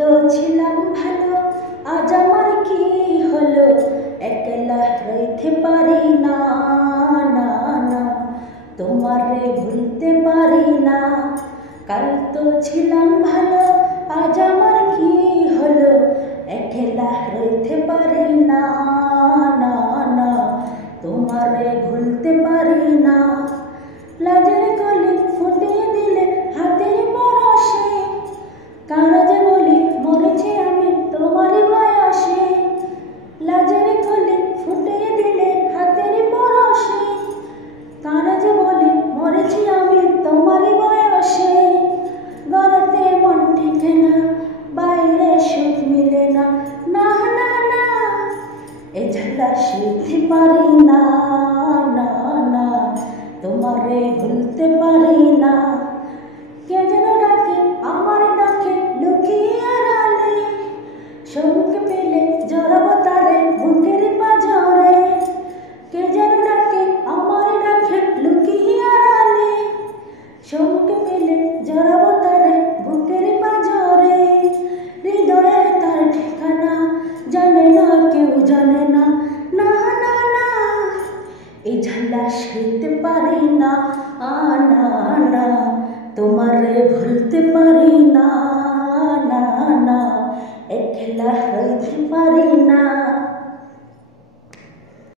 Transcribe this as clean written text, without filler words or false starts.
তো ছিলাম ভালো, আজ আমার কি হলো, একলা রইতে পারি না, না না তোমারে ভুলতে পারি না। কাল তো ছিলাম ভালো, আজ আমার কি হলো, একলা রইতে পারি না, না না তোমারে ভুলতে পারি না। লাজের কলি ফুটিয়ে দিলে হাতের পরশে, কারা যে বলি মরেছি আমি তোমারই বয়সে। লাজের কলি ফুটিয়ে দিলে হাতের পরশে, কারা যে বলি মরেছি আমি তোমারই বয়সে। গড়াতে মন টিকে না, বাইরে সুখ মিলে না, না না না এ ঝালা সইতে পারি না, না না তোমারে ভুলতে পারি না। কে যেন ডাকে আমার ডাকে লুকিয়ে আড়ালে, শোক পেলে জড়াবো তারে বুকের পাঁজরে। কে যেন ডাকে আমার ডাকে লুকিয়ে আড়ালে, শোক পেলে জড়াবো তারে বুকের পাঁজরে। হৃদয়ে তার ঠিকানা জানে না কেউ জানে না, না না না এই ঝালা সইতে পারি না, না না তোমারে ভুলতে পারি না, না না একলা হইতে পারি না।